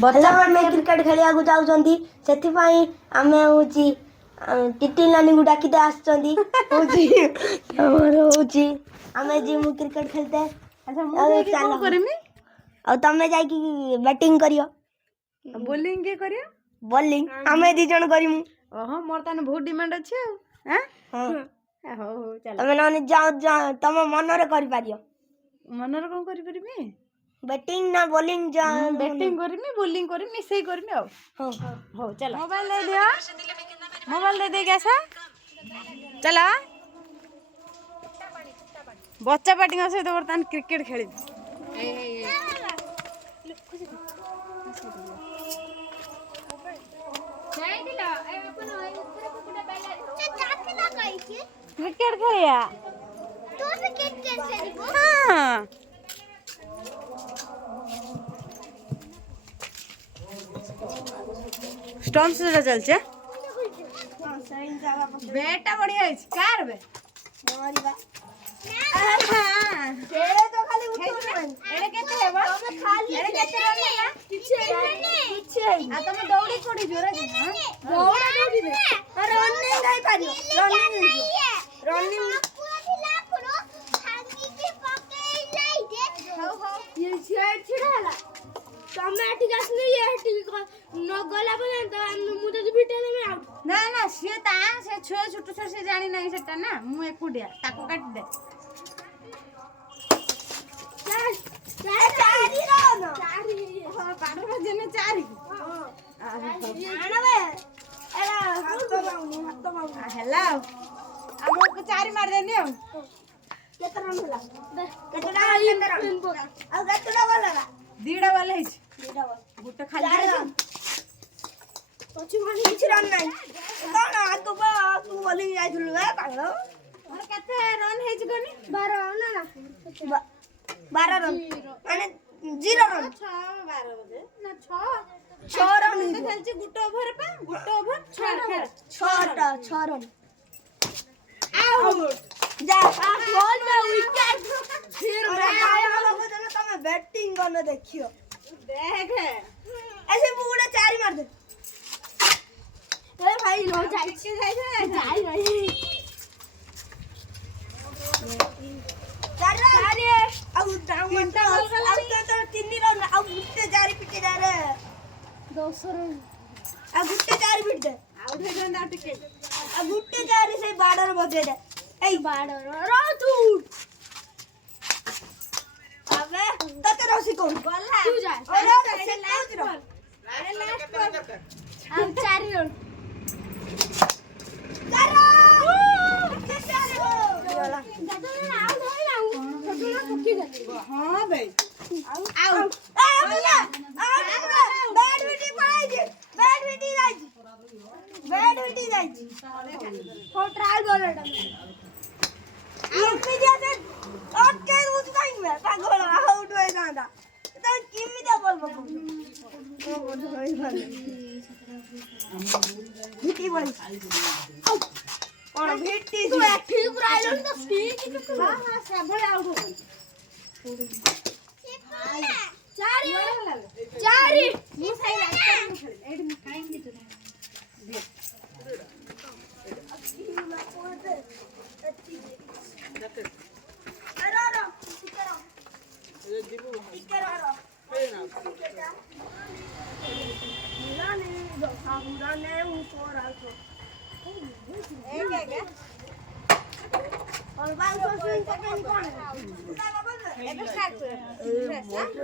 बच्चा मैंने क्रिकेट खेलिया को जाउछंती सेथिपाई आमे होची टिटी नानी को डाकी दे आछंती होची हमर होची आमे जी मु क्रिकेट खेलते। अच्छा मु जाई कोन करमी और तमे जाई की बैटिंग करियो बोलिंग के करियो बॉलिंग आमे दी जण करिमु। ओहो मोर ताने बहुत डिमांड अछि हैं हां हो हो चल तमे नानी जाओ तमे मन रे करि पारियो मन रे कोन करि परमी बैटिंग ना बॉलिंग जा बैटिंग करमी बोलिंग करमी मिसई करमी आ हां हो चल मोबाइल दे दियो मोबाइल दे दे कैसा चला बच्चा पार्टी सहित बर्तमान क्रिकेट खेली क्रिकेट खेलिया हाँ स्टॉम से चलছে बेटा बढ़िया है कार बे हमारी बा हां केड़े तो खाली उठोन एड़े केते हेबा तमे खाली एड़े केते रन ना किछ है आ तमे दौड़ी कोडी जोरा जे ना दौड़ा दौड़ी दे रनिंग गाई पारियो रनिंग ये छिड़ा तमे एठी गसनी ये एठी न गला बन त मु जदी बिटेले में आउट ना ना से ता से छो छोटो छोटो से जानी नहीं सेटा ना मु एकुडिया ताको काट दे चारी रन चारी हां पाडर बजे ने चारी आनबे एला हाथ माउनी हेलो हमो को चारी मार देनी हो केते रन होला केतेडा आ केतेडा वाला दीडा वाला है दीडा वाला गुट्टा खाली रन पछु खाली किछ रन नाही कोन आ तो बा तू बोलिंग जाइथुल बे पागल और केते रन है गनी 12 ना ना 12 रन माने 0 रन 6 12 बजे ना 6 6 रन तो खेलची गुट्टा ओवर पे गुट्टा ओवर 6 रन आउट जा बॉल में विकेट फिर आया लोग जने तमे बैटिंग करने देखियो देख ऐसे बुड़ा चारी मार दे ए भाई लो जाई भाई चारी अब डाउन अब तो 3 रन अब गुट्टे चारी पिटे जा रे 200 रन अब गुट्टे चारी पिट दे आउट है गंदा टिकट अब गुट्टे चारी से बाडर बजे दे ए बाडर रो तू अबे तते रोसी कौन गला तू जा अरे लास्ट रन अरे लास्ट पर अब 4 रन करो चारी वाला आउट है ना छोटू पक्की दे हां भाई आउट आउट बैट बिटी पड़ाई बैट बिटी जाई हो ट्रायल बॉलर आउट पे जाते ओके उस टाइम में पागल आउट हो जाता तो किमी दे बॉल बको ओ बोल होई भले बिटी बॉल और बिटी तू ठीक राइलो तो ठीक हां हां सब आउट हो चारी मु सही लाइक एड में खाएंगे तो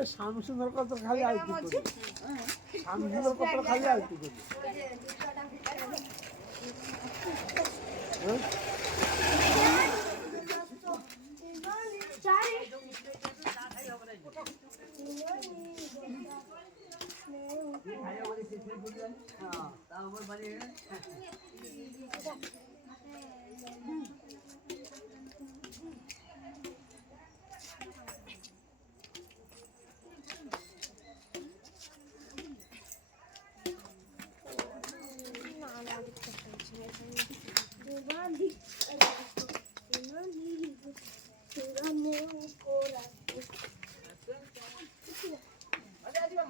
सामसुंदर पत्र खाली आइती सामसुंदर पत्र खाली आइती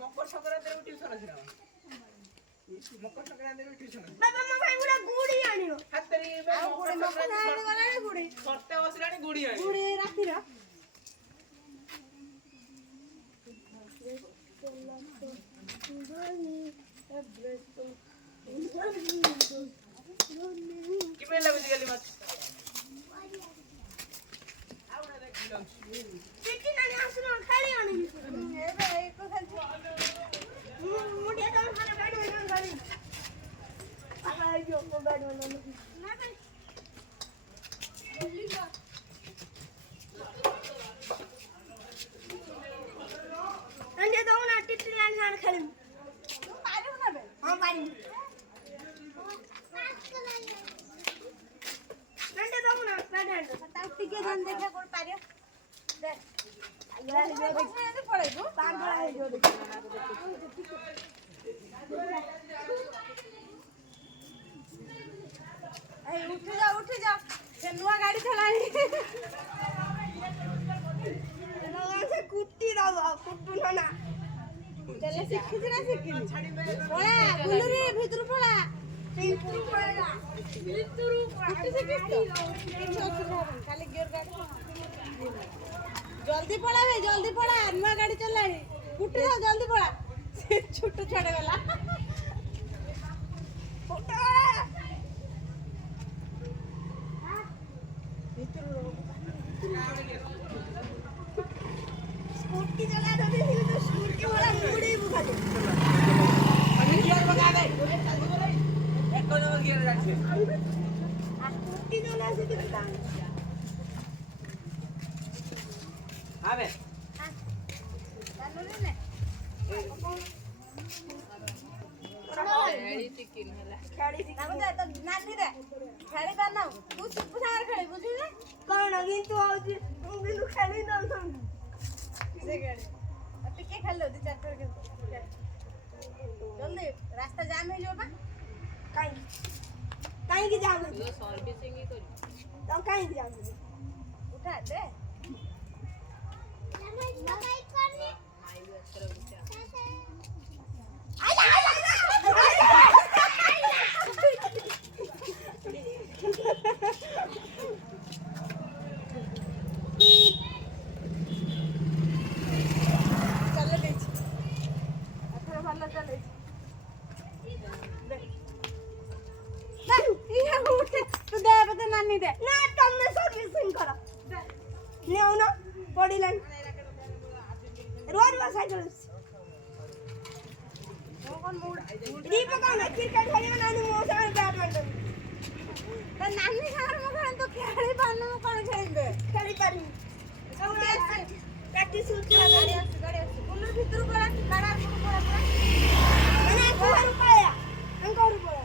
मकर संक्रांति ବାବା ମୋ ଭାଇ ଗୁଡା ଗୁଡି ଆଣିବ ଗୁଡି ରାତିର ଚିଠି ନାନି ଆସୁନ ଖେଳି ଆଣିବି ମୁଁ ଟିକେ ତମ ସାଙ୍ଗରେ ବ୍ୟାଡମିଣ୍ଟନ ଖେଳିବି ବାବା ଏଇ ଯୋଉ ବ୍ୟାଡମିଣ୍ଟନ ନା ଭାଇ नंदे दो ना टिटली लाइन खान खेलूं तू मारू ना बे हां मारू नंदे दो ना बैठ ताऊ टिके जन देखा कोन पारियो दे आइला जो देख पळेबो पागल है जो देख ए उठ जा से नुआ गाड़ी चलानी से कुट्टी दावा कुट्टू ना चले शिखिज ना शिखिनी पळा बुलुरी भितरु पळा भितरु पळा भितरु कुट्टी शिखिज खाली गियर गाड़ी जल्दी पळा भाई जल्दी पळा नुआ गाड़ी चलानी कुट्टी दाओ जल्दी पळा से छोट छड़े गला फोटो स्कूटी चला दो तो स्कूटी वाला मुड़ी बुखा दे अभी गियर भगा दे एक को गियर रख स्कूटी चला से दिखता हां बे चालू रे ने खेड़ी टिकिन होला खेड़ी टिकिन ना तो नानी रे खेड़ी करना तू चुप सागर खेली बुझिले कोन किंतु आउजी तू बिनु खेली न से गाड़ी टिके खेलो दि चार थर खेल जल्दी रास्ता जाम हो जो बा काई की जाम हो सर्विसिंग ही करी तो काई की जाम उठा दे लगाई करनी आई भी अच्छा बुझा चलो देख अच्छा भलो चले ये उठ तू दे बते नानी दे ना तुमने सर्विसिंग करो ले आओ ना बॉडी लाइन रोज बस साइकिल कौन मूड दीपक का क्रिकेट खेलने नानी मो सारे बैडमिंटन तो नानी सारे मो खान तो खेली पानो कोन खेलिबे खेली पारी सब प्रैक्टिस गाड़ी बुल्लू भीतर पड़ा काड़ा पड़ा मैंने घर पड़ा अंकर पड़ा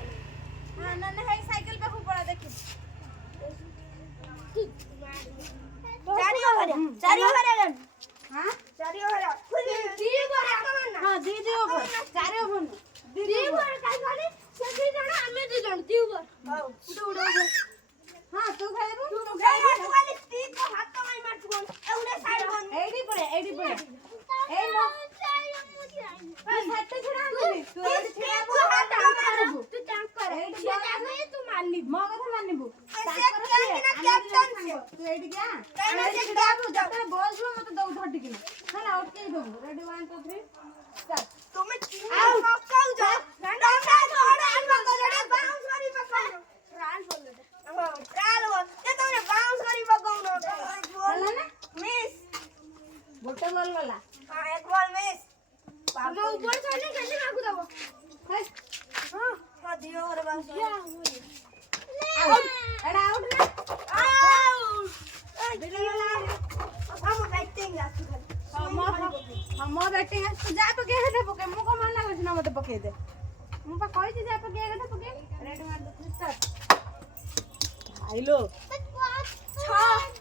हां ना ना है साइकिल पे पड़ा देखी चारी ओवर हां चारी ओवर दी ओवर हां दी ओवर चारी ओवर दी ओवर काई खाली से दी जण हमें दी जण दी ओवर हां उड़ हां तू खेलबो तू खाली ती को हाथ तो नहीं मार कोन एउडे साइड कोन एडी पड़े ए नो हाथ छड़ा नहीं तू एडी छड़ा को हाथ मारबो तू टैंक कर एडी नहीं तू मारनी मो कथा मानबो टैंक कर कैप्टन तू एडी क्या एडी छड़ा बो जब बॉल जो मत दौ धटी के हां आउट के दो रेडी 1 2 3 स्टार्ट तुम्हें आउट पकाऊ जा डंडा का थोड़ा पकड़ बाउंस वाली पकड़ रान बोल दे ट्रायल हो ये तुमने बाउंस करी पकाऊ ना बोला ना मिस बोतल बॉल वाला हां एक बॉल मिस तुम ऊपर चढ़ने कैसे भागू दो हां हां दियो और बस क्या आउट एड़ा आउट ना आउट हम बैटिंग लास्ट हम बैटिंग तू जा पके है पके मु को मानना कुछ ना मत पके दे मु पा कहि जे जा पके है पके रेड मार दो स्टार्ट आइलो 6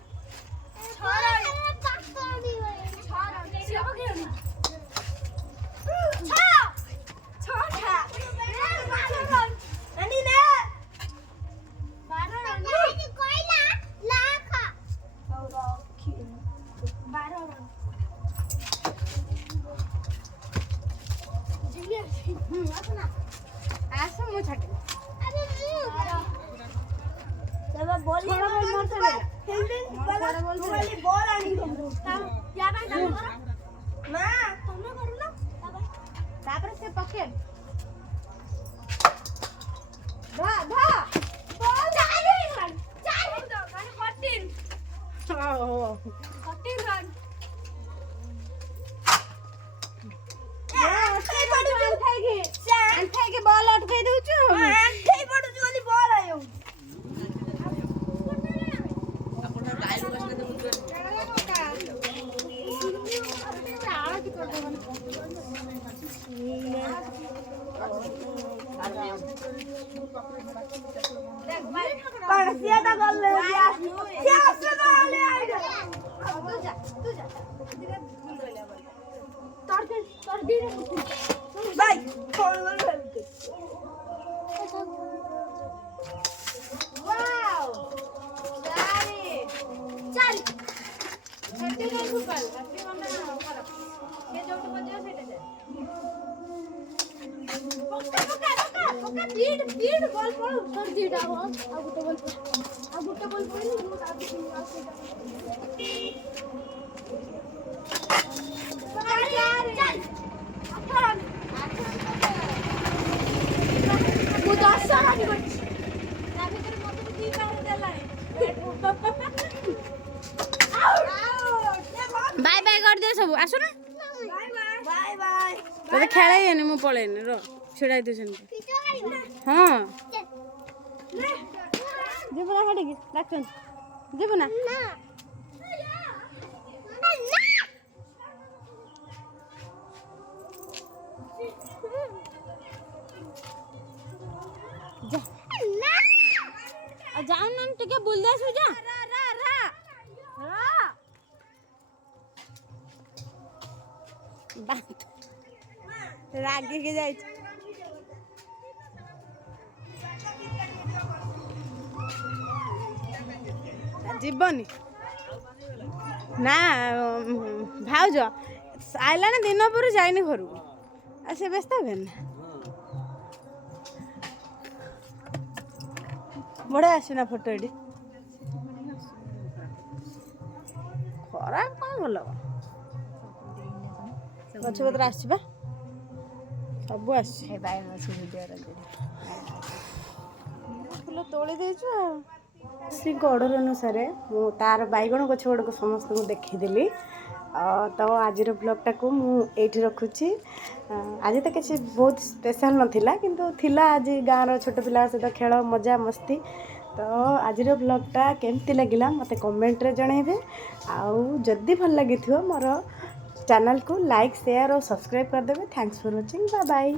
Yes. ଆସ ମୁଁ ଛାଟି तब बोली छोड़ा बोल मर चले हिंदी वाला मोबाइल बॉल आनी तुम क्या भाई काम करो ना तुमने करो ना तापर से पके धा धा बॉल चार दो माने 14 रन ଆଣ୍ଠାଇକି ବଲ୍ ଅଟକେଇ ଦଉଛୁ ଆଣ୍ଠେଇ ପଡୁଛି ବୋଲି ବଲ୍ ଆୟୁ कौन सिया तो कर ले क्या से तो ले आइडा तू जा तोड़ दे भाई कौन बोल रहे वाओ सारी चल छट्टी कर सुपर छट्टी करना कर ये जोट बजे सेटे जा पक्का पीड बॉल पड़ो सर दीडा हो आ गुटे बॉल पड़ी मु आ चल मु 10 रन करछि ता भीतर मते दी पार देलाय बाय बाय कर दे सब आसु ना बाय बाय तोते खेळाइएनि मु पळेनि र छिड़ाई दे सेंति हां जीबु ना हटिकी डाक्टन जीबु ना जा जाओ ना टिके बुल दे सु जा रागी के जाई जीवनी ना भाउज आइला ना दिन पर जाइनि घर से व्यस्त हे ना बड़े आसना फोटो एडी खराब कौन भल गछपत्र आसवा सब आस फुल तोली देचु श्री ऑर्डर अनुसार मु तार बैगण गछ गुड़क समस्त देखीदेली तो आज ब्लॉगटा को मुझे रखुची आज तो किसी बहुत स्पेशल नाला किंतु थिला आज गाँव छोट पिला सहित खेल मजा मस्ती तो आज ब्लॉगटा केमती लगिला मते कमेंट रे जणेबे आउ जदि भल लगी मोर चैनल को लाइक शेयर और सब्सक्राइब कर देबे। Thanks for watching bye bye.